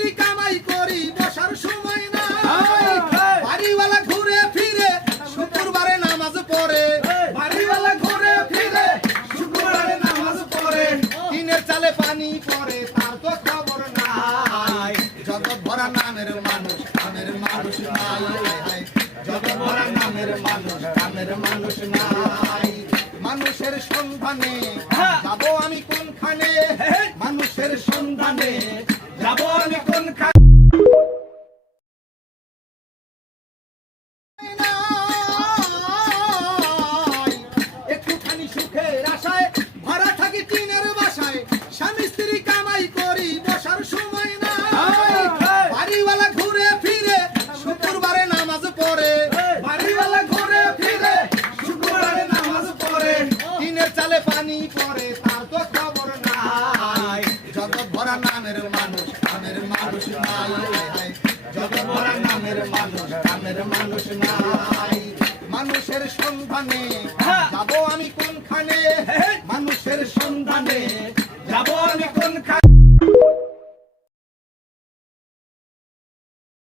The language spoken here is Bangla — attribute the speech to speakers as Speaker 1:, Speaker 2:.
Speaker 1: চাকরি কামাই করি বসার ঘুরে ফিরে নামাজ পড়ে। পড়ে। পানি পড়ে তার তো খবর নাই। জগৎ মানুষ নামের মানুষ নাই। জগৎ ভরা মানুষ নাই। মানুষের সন্ধানে যাব আমি কোনখানে? মানুষের সন্ধানে চালে পানি পরে তার তো খবর নাই। জগৎ ভরা নামের মানুষ নামের মানুষ নাই। জগৎ ভরা নামের মানুষ নামের মানুষ নাই। মানুষের সন্ধানে যাব আমি কোনখানে? মানুষের সন্ধানে যাব